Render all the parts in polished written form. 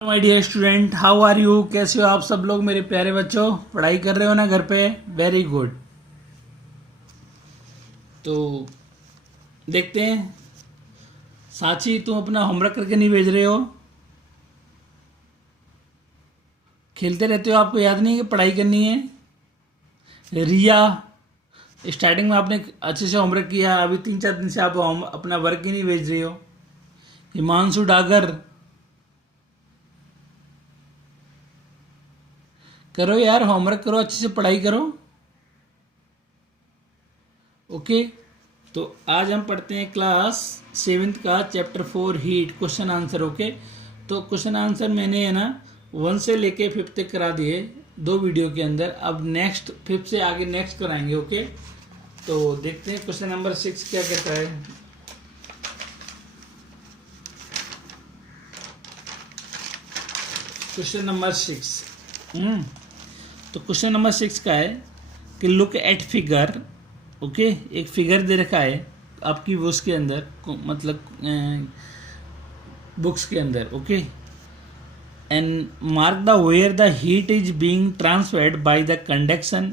My dear student, how are you? कैसे हो आप सब लोग मेरे प्यारे बच्चों? पढ़ाई कर रहे हो ना घर पे? Very good. तो देखते हैं। साची, तुम अपना होमवर्क करके नहीं भेज रहे हो? खेलते रहते हो, आपको याद नहीं है कि पढ़ाई करनी है? रिया, स्टार्टिंग में आपने अच्छे से होमवर्क किया, अभी 3-4 दिन से आप अपना वर्क ही नहीं भेज रहे हो। हिमांशु डागर, करो यार, होमवर्क करो, अच्छे से पढ़ाई करो। ओके। तो आज हम पढ़ते हैं क्लास 7th का chapter 4 heat, question answer. Okay. तो क्वेश्चन आंसर मैंने है ना 1 से लेके 5 तक करा दिए 2 वीडियो के अंदर। अब नेक्स्ट 5 से आगे नेक्स्ट कराएंगे। ओके। तो देखते हैं क्वेश्चन नंबर 6 क्या कहता है। Question number 6। तो क्वेश्चन नंबर 6 का है कि लुक एट फिगर। ओके, एक फिगर दे रखा है आपकी बुक्स के अंदर, मतलब बुक्स के अंदर। Okay, and mark the where the heat is being transferred by the conduction,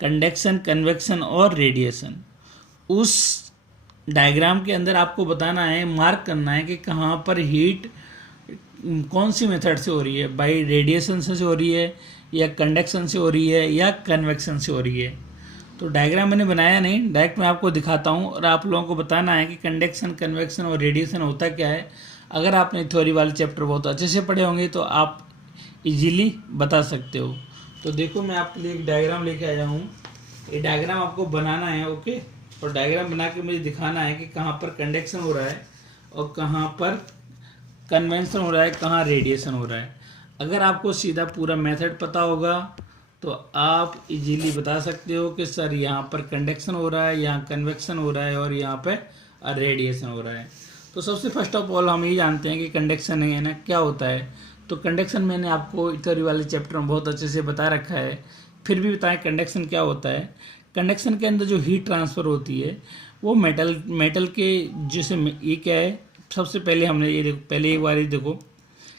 convection और रेडिएशन। उस डायग्राम के अंदर आपको बताना है, मार्क करना है कि कहाँ पर हीट कौन सी मेथड से हो रही है, बाय रेडिएशन से हो रही है या कंडक्शन से हो रही है या कन्वेक्शन से हो रही है। तो डायग्राम मैंने बनाया नहीं, डायरेक्ट मैं आपको दिखाता हूँ और आप लोगों को बताना है कि कंडक्शन, कन्वेक्शन और रेडिएशन होता क्या है। अगर आपने थ्योरी वाले चैप्टर बहुत अच्छे से पढ़े होंगे तो आप इजीली बता सकते हो। तो देखो, मैं आपके लिए एक डायग्राम लेके आया हूँ। ये डायग्राम आपको बनाना है। ओके, और डायग्राम बना के मुझे दिखाना है कि कहाँ पर कंडक्शन हो रहा है और कहाँ पर कन्वेंशन हो रहा है, कहाँ रेडिएशन हो रहा है। अगर आपको सीधा पूरा मेथड पता होगा तो आप इजीली बता सकते हो कि सर यहाँ पर कंडक्शन हो रहा है, यहाँ कन्वेक्शन हो रहा है और यहाँ पे रेडिएशन हो रहा है। तो सबसे फर्स्ट ऑफ ऑल हम ये जानते हैं कि कंडक्शन है ना क्या होता है। तो कंडक्शन मैंने आपको थ्योरी वाले चैप्टर में बहुत अच्छे से बता रखा है, फिर भी बताएं कंडक्शन क्या होता है। कंडक्शन के अंदर जो हीट ट्रांसफ़र होती है वो मेटल के, जैसे ये क्या है, सबसे पहले हमने ये देखो, पहले एक बार ही देखो,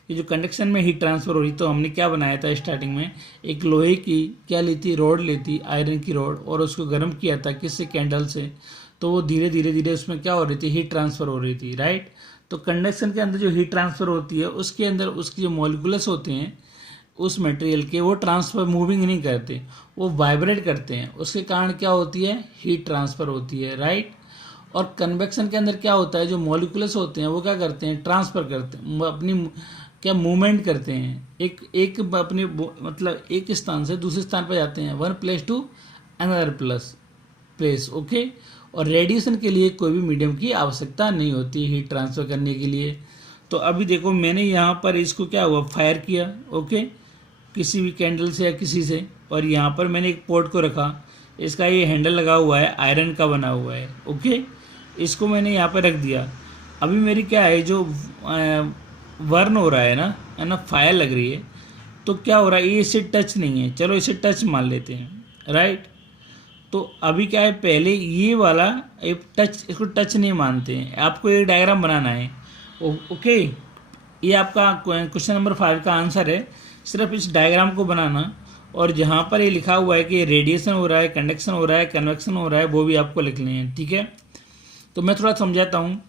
ये जो कंडक्शन में हीट ट्रांसफ़र हो रही, तो हमने क्या बनाया था स्टार्टिंग में, एक लोहे की क्या ली थी, रॉड ली थी, आयरन की रॉड, और उसको गर्म किया था किससे, कैंडल से। तो वो धीरे धीरे धीरे उसमें क्या हो रही थी, हीट ट्रांसफ़र हो रही थी, राइट। तो कंडक्शन के अंदर जो हीट ट्रांसफ़र होती है उसके अंदर उसकी जो मॉलिक्यूल्स होते हैं उस मटेरियल के, वो ट्रांसफ़र मूविंग नहीं करते, वो वाइब्रेट करते हैं। उसके कारण क्या होती है, हीट ट्रांसफ़र होती है, राइट। और कन्वेक्शन के अंदर क्या होता है, जो मॉलिक्यूल्स होते हैं वो क्या करते हैं, ट्रांसफ़र करते हैं, अपनी क्या मूवमेंट करते हैं, एक अपने मतलब एक स्थान से दूसरे स्थान पर जाते हैं, one place to another place. Okay. और रेडिएशन के लिए कोई भी मीडियम की आवश्यकता नहीं होती हीट ट्रांसफ़र करने के लिए। तो अभी देखो, मैंने यहाँ पर इसको क्या हुआ, फायर किया। ओके, किसी भी कैंडल से या किसी से, और यहाँ पर मैंने एक पॉट को रखा, इसका ये हैंडल लगा हुआ है, आयरन का बना हुआ है। ओके, इसको मैंने यहाँ पर रख दिया। अभी मेरी क्या है, जो वर्न हो रहा है ना, फायर लग रही है, तो क्या हो रहा है, ये इसे टच नहीं है, चलो इसे टच मान लेते हैं, राइट। तो अभी क्या है, पहले ये वाला एक टच, इसको टच नहीं मानते हैं। आपको एक डायग्राम बनाना है। ओके, ये आपका क्वेश्चन नंबर 5 का आंसर है। सिर्फ इस डायग्राम को बनाना, और जहाँ पर ये लिखा हुआ है कि रेडिएशन हो रहा है, कंडक्शन हो रहा है, कन्वेक्शन हो रहा है, वो भी आपको लिखने हैं, ठीक है। तो मैं थोड़ा समझाता हूँ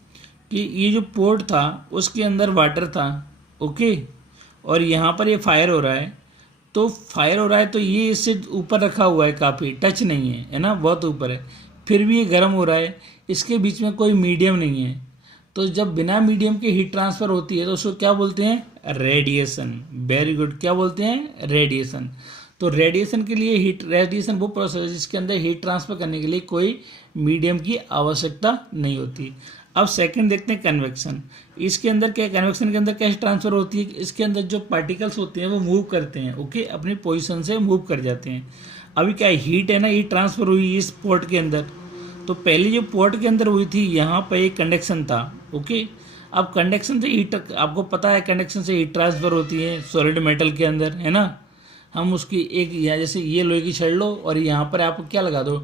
कि ये जो पोर्ट था उसके अंदर वाटर था। ओके, और यहाँ पर ये फायर हो रहा है, तो फायर हो रहा है तो ये इससे ऊपर रखा हुआ है, काफ़ी टच नहीं है ना, बहुत ऊपर है, फिर भी ये गर्म हो रहा है, इसके बीच में कोई मीडियम नहीं है। तो जब बिना मीडियम के हीट ट्रांसफ़र होती है तो उसको क्या बोलते हैं, रेडिएशन। वेरी गुड, क्या बोलते हैं, रेडिएशन। तो रेडिएशन के लिए रेडिएशन वो प्रोसेस है जिसके अंदर हीट ट्रांसफ़र करने के लिए कोई मीडियम की आवश्यकता नहीं होती। अब सेकंड देखते हैं कन्वेक्शन। इसके अंदर क्या, कन्वेक्शन के अंदर कैसे ट्रांसफ़र होती है, इसके अंदर जो पार्टिकल्स होते हैं वो मूव करते हैं। ओके, अपनी पोजीशन से मूव कर जाते हैं। अभी क्या हीट है ना, ये ट्रांसफ़र हुई इस पोर्ट के अंदर, तो पहले जो पोर्ट के अंदर हुई थी यहाँ पर एक कंडक्शन था। ओके, अब कंडक्शन से हीट, आपको पता है कंडक्शन से हीट ट्रांसफ़र होती है सॉलिड मेटल के अंदर, है ना। हम उसकी एक, या जैसे ये लोहे की छड़ लो और यहाँ पर आप क्या लगा दो,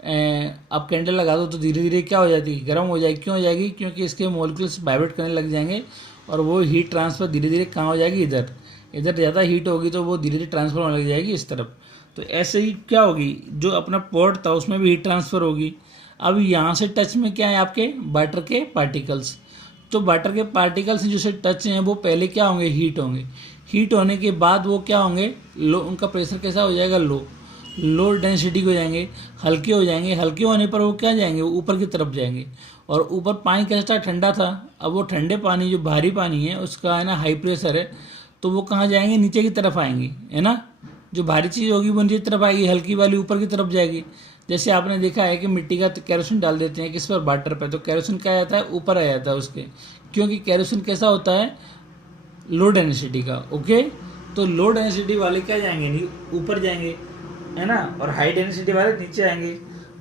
आप कैंडल लगा दो, तो धीरे धीरे क्या हो जाती है, गर्म हो जाएगी। क्यों हो जाएगी, क्योंकि इसके मॉलिक्यूल्स वाइब्रेट करने लग जाएंगे और वो हीट ट्रांसफ़र धीरे धीरे कहाँ हो जाएगी, इधर इधर ज़्यादा हीट होगी तो वो धीरे धीरे ट्रांसफ़र होने लग जाएगी इस तरफ। तो ऐसे ही क्या होगी, जो अपना पॉट था उसमें भी हीट ट्रांसफ़र होगी। अब यहाँ से टच में क्या है आपके वाटर के पार्टिकल्स, तो वाटर के पार्टिकल्स जो से टच हैं वो पहले क्या होंगे, हीट होंगे। हीट होने के बाद वो क्या होंगे, लो, उनका प्रेशर कैसा हो जाएगा, लो डेंसिटी हो जाएंगे, हल्के हो जाएंगे। हल्के होने पर वो क्या जाएंगे, ऊपर की तरफ जाएंगे। और ऊपर पानी कैसा ठंडा था, अब वो ठंडे पानी जो भारी पानी है उसका है ना हाई प्रेशर है, तो वो कहाँ जाएंगे, नीचे की तरफ आएंगे, है ना। जो भारी चीज़ होगी वो नीचे की तरफ आएगी, हल्की वाली ऊपर की तरफ जाएगी। जैसे आपने देखा है कि मिट्टी का केरोसिन डाल देते हैं किस पर, वाटर पर, तो केरोसिन क्या आ जाता है, ऊपर आ जाता है उसके, क्योंकि केरोसिन कैसा होता है, लो डेंसिटी का। ओके, तो लो डेंसिटी वाले क्या जाएंगे, नहीं ऊपर जाएंगे, है ना, और हाई डेंसिटी वाले नीचे आएंगे।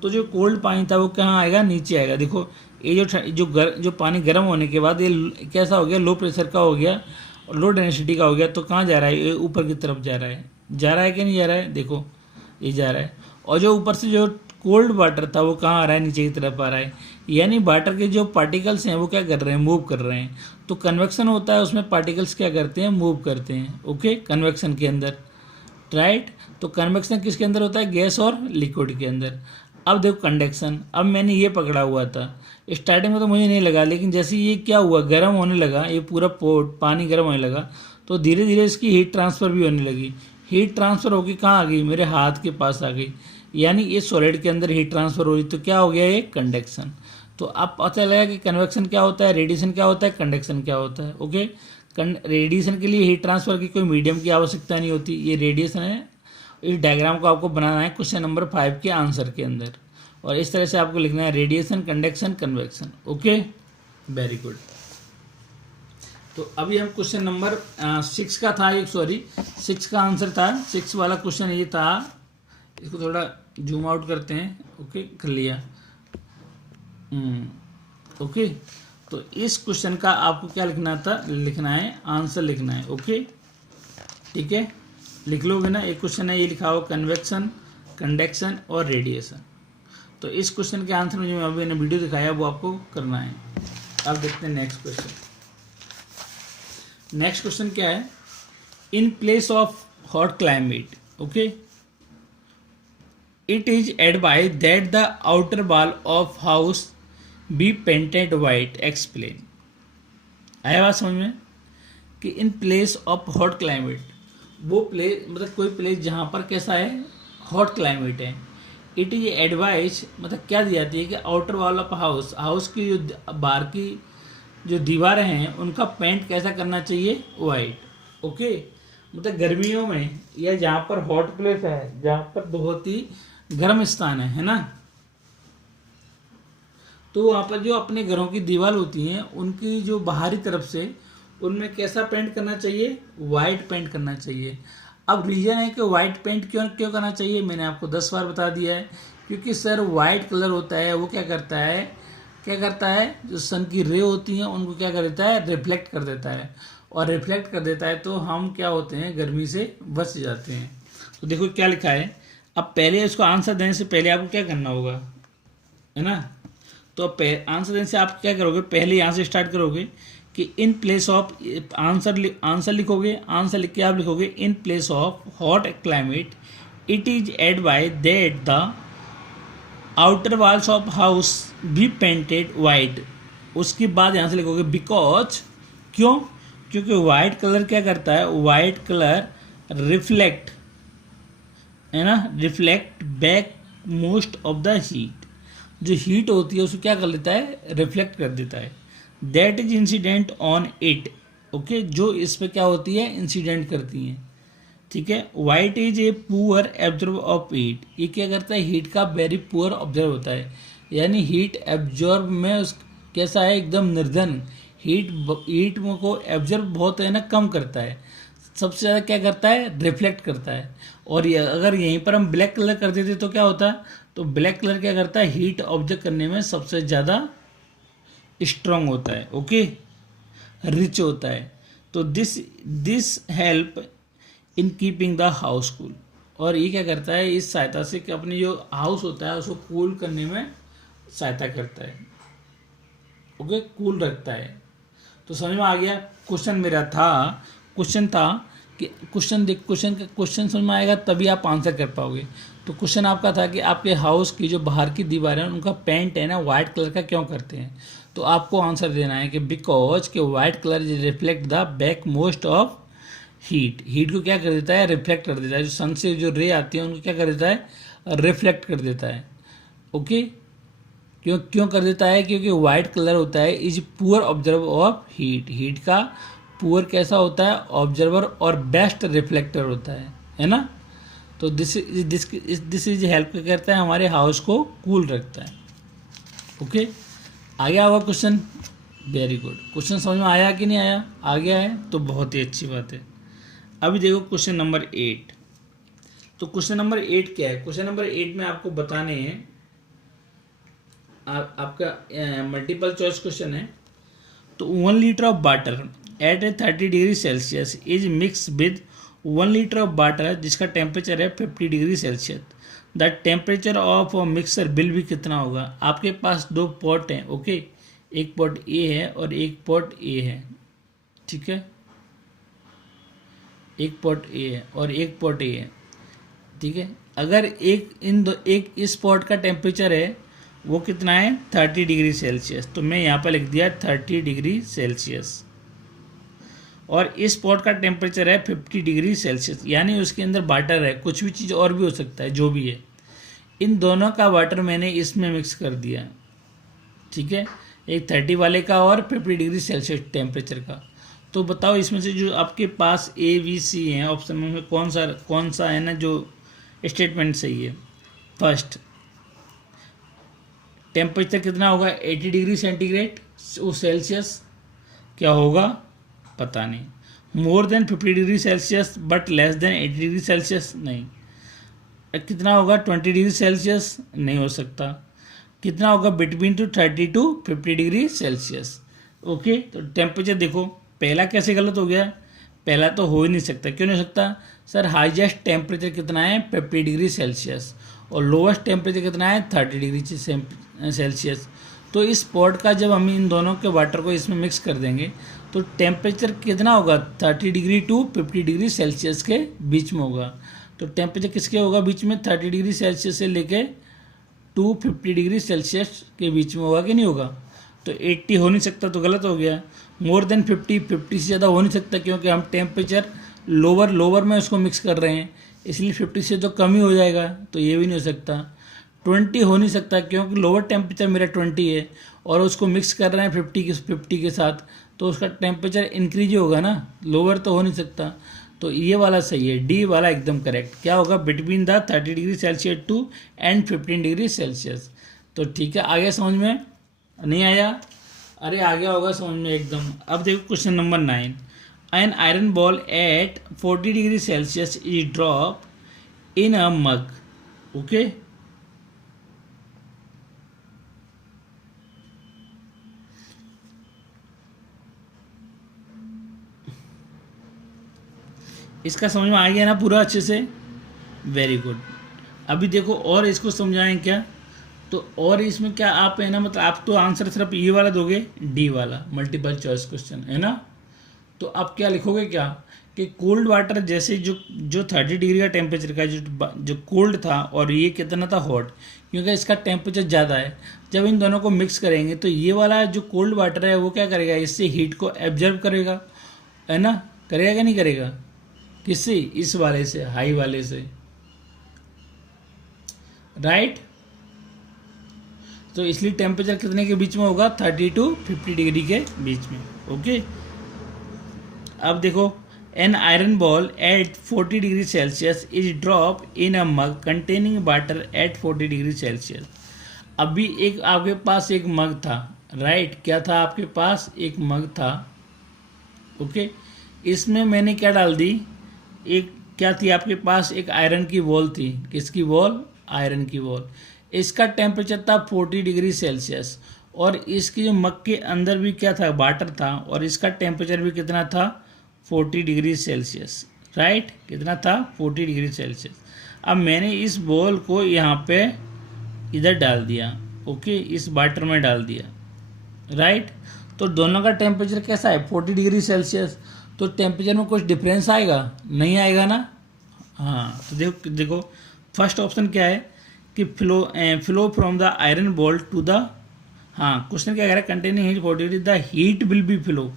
तो जो कोल्ड पानी था वो कहाँ आएगा, नीचे आएगा। देखो ये जो पानी गर्म होने के बाद ये कैसा हो गया, लो प्रेशर का हो गया और लो डेंसिटी का हो गया, तो कहाँ जा रहा है, ये ऊपर की तरफ जा रहा है कि नहीं जा रहा है, देखो ये जा रहा है। और जो ऊपर से जो कोल्ड वाटर था वो कहाँ आ रहा है, नीचे की तरफ आ रहा है। यानी वाटर के जो पार्टिकल्स हैं वो क्या कर रहे हैं, मूव कर रहे हैं। तो कन्वेक्शन होता है, उसमें पार्टिकल्स क्या करते हैं, मूव करते हैं। ओके, कन्वेक्शन के अंदर, राइट। तो कन्वेक्शन किसके अंदर होता है, गैस और लिक्विड के अंदर। अब देखो कंडक्शन, अब मैंने ये पकड़ा हुआ था, स्टार्टिंग में तो मुझे नहीं लगा, लेकिन जैसे ये क्या हुआ, गर्म होने लगा, ये पूरा पानी गर्म होने लगा, तो धीरे धीरे इसकी हीट ट्रांसफ़र भी होने लगी। हीट ट्रांसफ़र होगी कहाँ आ गई, मेरे हाथ के पास आ गई। यानी ये सॉलिड के अंदर हीट ट्रांसफ़र हो रही, तो क्या हो गया, ये कंडक्शन। तो अब पता लगा कि कन्वेक्शन क्या होता है, रेडिएशन क्या होता है, कंडक्शन क्या होता है। ओके, रेडिएशन के लिए हीट ट्रांसफ़र की कोई मीडियम की आवश्यकता नहीं होती, ये रेडिएशन है। इस डायग्राम को आपको बनाना है क्वेश्चन नंबर 5 के आंसर के अंदर, और इस तरह से आपको लिखना है radiation, conduction, convection. Okay, very good. तो अभी हम क्वेश्चन नंबर 6 का था, एक सॉरी 6 का आंसर था, 6 वाला क्वेश्चन ये था। इसको थोड़ा जूम आउट करते हैं। ओके, कर लिया। ओके, तो इस क्वेश्चन का आपको क्या लिखना था, लिखना है आंसर लिखना है। ओके, ठीक है, लिख लोगे ना। एक क्वेश्चन है ये लिखा हो, कन्वेक्शन, कंडक्शन और रेडिएशन। तो इस क्वेश्चन के आंसर में जो अभी मैंने वीडियो दिखाया वो आपको करना है। अब देखते हैं नेक्स्ट क्वेश्चन। नेक्स्ट क्वेश्चन क्या है, in place of hot climate, okay, it is advise that the outer wall of house be painted white, explain. आया बात समझ में, कि in place of hot climate, वो प्लेस मतलब कोई प्लेस जहाँ पर कैसा है, हॉट क्लाइमेट है। इट इज एडवाइज मतलब क्या दी जाती है कि outer wall of house, house की जो बाहर की जो दीवारें हैं उनका पेंट कैसा करना चाहिए, वाइट। ओके, मतलब गर्मियों में या जहाँ पर हॉट प्लेस है, जहाँ पर बहुत ही गर्म स्थान है ना, तो वहाँ पर जो अपने घरों की दीवार होती हैं उनकी जो बाहरी तरफ से उनमें कैसा पेंट करना चाहिए, वाइट पेंट करना चाहिए। अब रीजन है कि वाइट पेंट क्यों क्यों करना चाहिए, मैंने आपको 10 बार बता दिया है। क्योंकि सर वाइट कलर होता है वो क्या करता है, जो सन की रे होती हैं उनको क्या कर देता है, रिफ्लेक्ट कर देता है, और रिफ्लेक्ट कर देता है तो हम क्या होते हैं, गर्मी से बच जाते हैं। तो देखो क्या लिखा है। अब पहले इसको आंसर देने से पहले आपको क्या करना होगा, है ना। तो आंसर देने से आप क्या करोगे, पहले यहाँ से स्टार्ट करोगे कि इन प्लेस ऑफ, आंसर लिखोगे, आंसर लिख के आप लिखोगे in place of hot climate it is advise that the outer walls of house be painted white. उसके बाद यहाँ से लिखोगे बिकॉज, क्यों, क्योंकि वाइट कलर क्या करता है, वाइट कलर रिफ्लेक्ट, है ना, reflect back most of the heat, जो हीट होती है उसको क्या कर लेता है, रिफ्लेक्ट कर देता है। That is incident on it, okay, जो इस पे क्या होती है, इंसिडेंट करती हैं, ठीक है। White is a poor absorb of heat, ये क्या करता है, हीट का वेरी पुअर ऑब्जर्व होता है, यानी हीट एब्जॉर्ब में उस कैसा है, एकदम निर्धन, हीट को एब्जॉर्ब बहुत है ना, कम करता है, सबसे ज़्यादा क्या करता है, रिफ्लेक्ट करता है। और ये अगर यहीं पर हम ब्लैक कलर कर देते तो क्या होता, तो ब्लैक कलर क्या करता है, हीट ऑब्जर्व करने में सबसे ज़्यादा स्ट्रॉन्ग होता है, ओके, रिच होता है। तो this help in keeping the house cool, और ये क्या करता है, इस सहायता से कि अपनी जो हाउस होता है उसको कूल करने में सहायता करता है, ओके, कूल रखता है। तो समझ में आ गया। क्वेश्चन मेरा था, क्वेश्चन था कि क्वेश्चन समझ में आएगा तभी आप आंसर कर पाओगे। तो क्वेश्चन आपका था कि आपके हाउस की जो बाहर की दीवार है उनका पेंट है ना वाइट कलर का क्यों करते हैं। तो आपको आंसर देना है कि बिकॉज के white colour reflect the back most of heat को क्या कर देता है, रिफ्लेक्ट कर देता है। जो सन से जो रे आती है उनको क्या कर देता है, रिफ्लेक्ट कर देता है। ओके, क्यों क्यों कर देता है, क्योंकि वाइट कलर होता है is poor observer of heat का पुअर कैसा होता है, ऑब्जर्वर और बेस्ट रिफ्लेक्टर होता है ना। तो दिस इज हेल्प करता है, हमारे हाउस को कूल रखता है। ओके, आ गया होगा क्वेश्चन, वेरी गुड। क्वेश्चन समझ में आया कि नहीं आया, आ गया है तो बहुत ही अच्छी बात है। अभी देखो क्वेश्चन नंबर 8। तो क्वेश्चन नंबर 8 क्या है, क्वेश्चन नंबर 8 में आपको बताने हैं, आपका मल्टीपल चॉइस क्वेश्चन है। तो 1 litre of water at A 30 degree Celsius is mix with 1 litre of water जिसका टेम्परेचर है 50 degree Celsius. The temperature of mixer bill भी कितना होगा। आपके पास 2 पॉट हैं, ओके, एक पॉट ए है और एक पॉट ए है, ठीक है, एक पॉट ए है और एक पॉट ए है, ठीक है। अगर एक इस पॉट का टेम्परेचर है वो कितना है 30 डिग्री सेल्सियस, तो मैं यहाँ पर लिख दिया 30 डिग्री सेल्सियस, और इस पॉट का टेम्परेचर है 50 डिग्री सेल्सियस, यानी उसके अंदर वाटर है, कुछ भी चीज़ और भी हो सकता है, जो भी है। इन दोनों का वाटर मैंने इसमें मिक्स कर दिया, ठीक है, एक 30 वाले का और 50 डिग्री सेल्सियस टेम्परेचर का। तो बताओ इसमें से जो आपके पास ए बी सी हैं ऑप्शन में कौन सा है ना जो स्टेटमेंट सही है। फर्स्ट, टेम्परेचर कितना होगा 80 डिग्री सेंटीग्रेड सेल्सियस, क्या होगा पता नहीं। More than 50 degree Celsius but less than 80 degree Celsius, नहीं। कितना होगा 20 डिग्री सेल्सियस, नहीं हो सकता। कितना होगा between 30 to 50 degree Celsius. Okay, तो टेम्परेचर देखो पहला कैसे गलत हो गया, पहला तो हो ही नहीं सकता। क्यों नहीं हो सकता सर, हाईएस्ट टेम्परेचर कितना है 50 डिग्री सेल्सियस और लोवेस्ट टेम्परेचर कितना है 30 डिग्री सेल्सियस। तो इस पॉट का जब हम इन दोनों के वाटर को इसमें मिक्स कर देंगे तो टेम्परेचर कितना होगा 30 डिग्री टू 50 डिग्री सेल्सियस के बीच में होगा। तो टेम्परेचर किसके होगा बीच में 30 डिग्री सेल्सियस से लेके टू 50 डिग्री सेल्सियस के बीच में होगा कि नहीं होगा। तो 80 हो नहीं सकता, तो गलत हो गया। मोर देन 50 से ज़्यादा हो नहीं सकता क्योंकि हम टेम्परेचर लोअर में उसको मिक्स कर रहे हैं, इसलिए 50 से तो कम ही हो जाएगा, तो ये भी नहीं हो सकता। 20 हो नहीं सकता क्योंकि लोअर टेम्परेचर मेरा 20 है और उसको मिक्स कर रहे हैं 50 के साथ, तो उसका टेम्परेचर इंक्रीज होगा ना, लोअर तो हो नहीं सकता। तो ये वाला सही है, डी वाला एकदम करेक्ट। क्या होगा between the 30 degree Celsius to and 15 degree Celsius. तो ठीक है, आगे समझ में नहीं आया, अरे आ गया होगा समझ में एकदम। अब देखो question number 9। An iron ball at 40 degree Celsius is drop in a mug, okay. इसका समझ में आ गया ना पूरा अच्छे से, वेरी गुड। अभी देखो और इसको समझाएं क्या, तो और इसमें क्या आप है ना, मतलब आप तो आंसर सिर्फ ये वाला दोगे, डी वाला मल्टीपल चॉइस क्वेश्चन है ना। तो आप क्या लिखोगे क्या कि कोल्ड वाटर जैसे जो 30 डिग्री का टेम्परेचर का जो कोल्ड था और ये कितना था हॉट, क्योंकि इसका टेम्परेचर ज़्यादा है। जब इन दोनों को मिक्स करेंगे तो ये वाला जो कोल्ड वाटर है वो क्या करेगा, इससे हीट को एब्जर्व करेगा, है ना, करेगा कि नहीं करेगा, किससे, इस वाले से, हाई वाले से, राइट। तो इसलिए टेम्परेचर कितने के बीच में होगा 30 टू 50 डिग्री के बीच में, ओके। अब देखो an iron ball at 40 degree Celsius is drop in a mug containing water at 40 degree Celsius. अभी एक आपके पास एक मग था, राइट, क्या था आपके पास एक मग था, ओके। इसमें मैंने क्या डाल दी, एक क्या थी आपके पास, एक आयरन की बॉल थी, किसकी बॉल, आयरन की बॉल। इसका टेम्परेचर था 40 डिग्री सेल्सियस और इसकी जो मग के अंदर भी क्या था, वाटर था, और इसका टेम्परेचर भी कितना था 40 डिग्री सेल्सियस, राइट, कितना था 40 डिग्री सेल्सियस। अब मैंने इस बॉल को यहाँ पे इधर डाल दिया, ओके, इस वाटर में डाल दिया, राइट। तो दोनों का टेम्परेचर कैसा है 40 डिग्री सेल्सियस, तो टेम्परेचर में कुछ डिफरेंस आएगा, नहीं आएगा ना। हाँ तो देखो देखो फर्स्ट ऑप्शन क्या है कि flow from the iron ball to the, हाँ क्वेश्चन क्या कह रहा है, containing heat 40 degree the heat will be flow,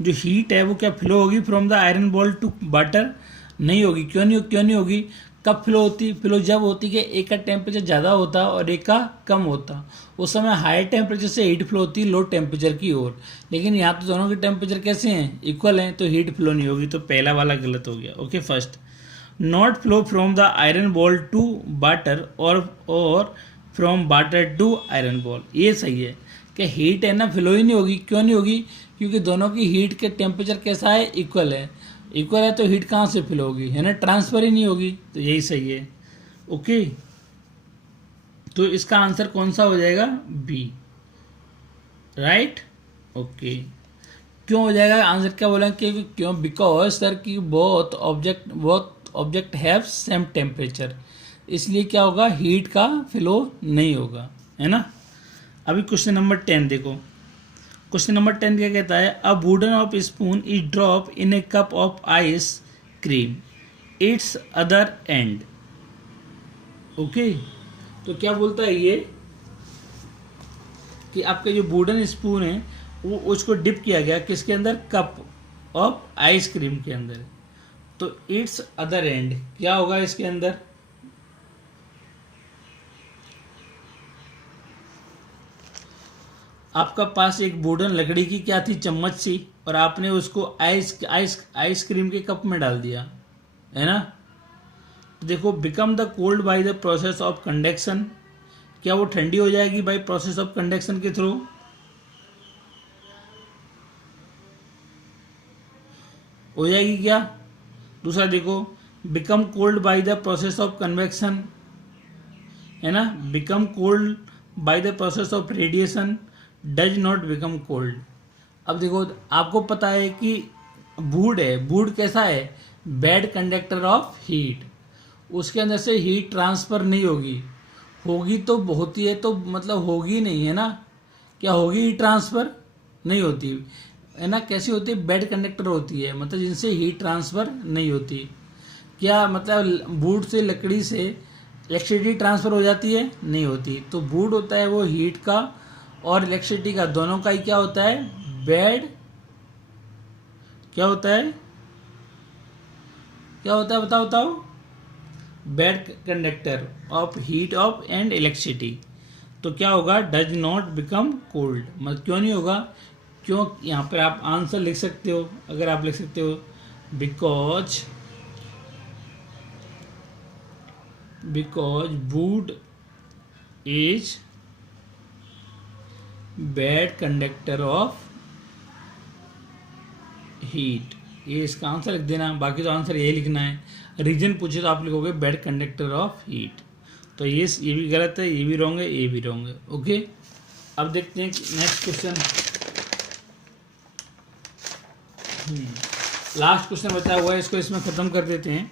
जो हीट है वो क्या फ्लो होगी from the iron ball to water, नहीं होगी। क्यों नहीं होगी, कब फ्लो होती, फ्लो जब होती कि एक का टेम्परेचर ज़्यादा होता और एक का कम होता, उस समय हाई टेम्परेचर से हीट फ्लो होती लो टेम्परेचर की ओर। लेकिन यहाँ तो दोनों के टेम्परेचर कैसे हैं, इक्वल हैं, तो हीट फ्लो नहीं होगी, तो पहला वाला गलत हो गया। Okay first, not flow from the iron ball to water और from water to iron ball, ये सही है कि हीट है ना फ्लो ही नहीं होगी। क्यों नहीं होगी, क्योंकि दोनों की हीट के टेम्परेचर कैसा है, इक्वल है। इक्वल है तो हीट कहाँ से फ्लो होगी, है ना, ट्रांसफर ही नहीं होगी, तो यही सही है। ओके तो इसका आंसर कौन सा हो जाएगा, बी, राइट। ओके क्यों हो जाएगा आंसर, क्या बोला कि क्यों, बिकॉज सर की both object have same temperature, इसलिए क्या होगा, हीट का फ्लो नहीं होगा, है ना। अभी क्वेश्चन नंबर 10 देखो, क्वेश्चन नंबर 10 क्या कहता है, a wooden of spoon is drop in A cup of ice cream, it's other and. Okay तो क्या बोलता है ये कि आपका जो वुडन स्पून है वो उसको डिप किया गया किसके अंदर, कप ऑफ आइसक्रीम के अंदर, तो इट्स अदर एंड क्या होगा इसके अंदर, आपका पास एक वुडन लकड़ी की क्या थी, चम्मच सी, और आपने उसको आइसक्रीम के कप में डाल दिया, है ना। तो देखो, become the cold by the process of conduction, क्या वो ठंडी हो जाएगी बाय प्रोसेस ऑफ कंडक्शन के थ्रू, हो जाएगी क्या। दूसरा देखो, become cold by the process of convection, है ना, become cold by the process of radiation, does not become cold. अब देखो आपको पता है कि वुड है, वुड कैसा है, बैड कंडक्टर ऑफ हीट, उसके अंदर से हीट ट्रांसफर नहीं होगी, होगी तो होती है तो मतलब होगी नहीं, है ना, क्या होगी, हीट ट्रांसफर नहीं होती, है ना। कैसी होती है, बैड कंडक्टर होती है, मतलब जिनसे हीट ट्रांसफर नहीं होती। क्या मतलब वुड से, लकड़ी से इलेक्ट्रिसिटी ट्रांसफर हो जाती है, नहीं होती। तो वुड होता है वो हीट का और इलेक्ट्रिसिटी का दोनों का ही क्या होता है, बैड, क्या होता है, क्या होता है, बताओ बताओ, bad conductor of heat of and electricity. तो क्या होगा, डज नॉट बिकम कोल्ड, मतलब क्यों नहीं होगा, क्यों, यहाँ पर आप आंसर लिख सकते हो, अगर आप लिख सकते हो because would is bad conductor of heat, ये इसका आंसर लिख देना, बाकी तो आंसर यही लिखना है। रीजन पूछे तो आप लिखोगे बैड कंडक्टर ऑफ हीट, तो ये भी गलत है, ये भी रॉन्ग है, ये भी रॉन्ग है। ओके अब देखते हैं नेक्स्ट क्वेश्चन, लास्ट क्वेश्चन बचा हुआ है, इसको इसमें ख़त्म कर देते हैं।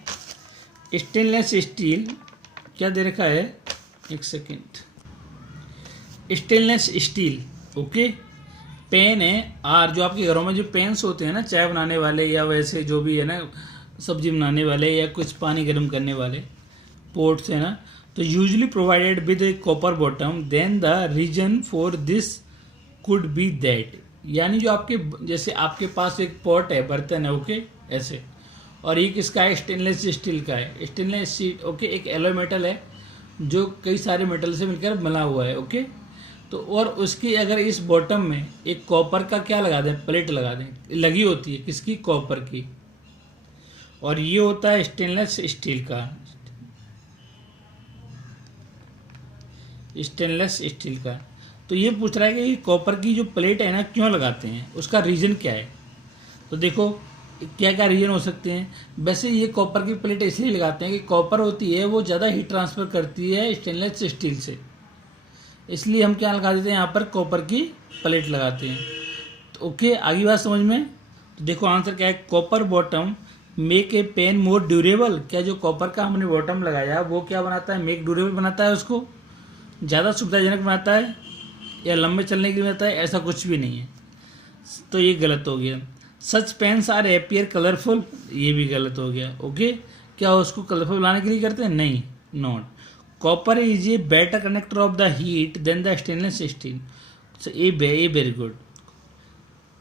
स्टेनलेस स्टील, क्या दे रखा है, एक second, stainless steel, okay, pan है आर, जो आपके घरों में जो पेन्स होते हैं ना, चाय बनाने वाले या वैसे जो भी है ना, सब्जी बनाने वाले या कुछ पानी गर्म करने वाले पोर्ट्स है ना, तो usually provided with a copper bottom, then the reason for this could be that, यानी जो आपके, जैसे आपके पास एक पॉट है, बर्तन है, ओके ऐसे, और एक इसका है स्टेनलेस स्टील का है, स्टेनलेस स्टील, ओके, एक एलो मेटल है जो कई सारे मेटल से मिलकर बना हुआ है, ओके। तो और उसकी अगर इस बॉटम में एक कॉपर का क्या लगा दें, प्लेट लगा दें, लगी होती है किसकी, कॉपर की, और ये होता है स्टेनलेस स्टील का, स्टेनलेस स्टील का। तो ये पूछ रहा है कि कॉपर की जो प्लेट है ना क्यों लगाते हैं, उसका रीज़न क्या है। तो देखो क्या क्या रीजन हो सकते हैं। वैसे ये कॉपर की प्लेट इसलिए लगाते हैं कि कॉपर होती है वो ज़्यादा हीट ट्रांसफ़र करती है स्टेनलेस स्टील से, इसलिए हम क्या लगा देते हैं, यहाँ पर कॉपर की प्लेट लगाते हैं। तो ओके, आगे बात समझ में। तो देखो आंसर क्या है, copper bottom make a pan more durable, क्या जो कॉपर का हमने बॉटम लगाया वो क्या बनाता है, मेक ड्यूरेबल बनाता है, उसको ज़्यादा सुविधाजनक बनाता है या लंबे चलने के लिए बनाता है, ऐसा कुछ भी नहीं है। तो ये गलत हो गया। सच पेन्स आर एपियर कलरफुल, ये भी गलत हो गया। ओके, क्या उसको कलरफुल बनाने के लिए करते हैं? नहीं, not. Copper is a better conductor of the heat than the stainless steel, ये वेरी गुड।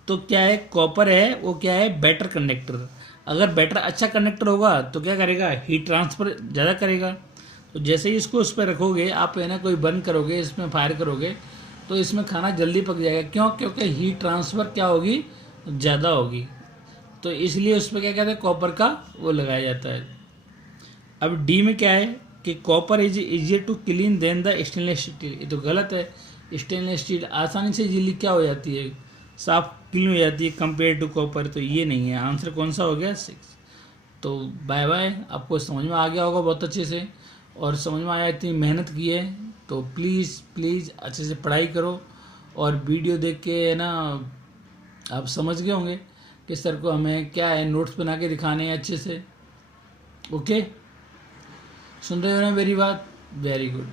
तो क्या है, कॉपर है वो क्या है, बेटर कंडक्टर। अगर बेटर अच्छा कंडक्टर होगा तो क्या करेगा, हीट ट्रांसफर ज़्यादा करेगा। तो जैसे ही इसको उस पर रखोगे आप, है ना, कोई बंद करोगे, इसमें फायर करोगे तो इसमें खाना जल्दी पक जाएगा। क्यों? क्योंकि हीट ट्रांसफ़र क्या होगी, ज़्यादा होगी। तो इसलिए उस पर क्या कहते हैं, कॉपर का वो लगाया जाता है। अब डी में क्या है कि copper is easier to clean than the stainless steel, ये तो गलत है। स्टेनलेस स्टील आसानी से इजीली क्या हो जाती है, साफ क्लीन हो जाती है कंपेयर टू कॉपर। तो ये नहीं है, आंसर कौन सा हो गया, 6। तो बाय बाय, आपको समझ में आ गया होगा बहुत अच्छे से, और समझ में आया, इतनी मेहनत की है तो प्लीज़ प्लीज़ अच्छे से पढ़ाई करो। और वीडियो देख के, है ना, आप समझ गए होंगे कि सर को हमें क्या है, नोट्स बना के दिखाने हैं अच्छे से। ओके, सुन रहे हो ना मेरी बात? Very good.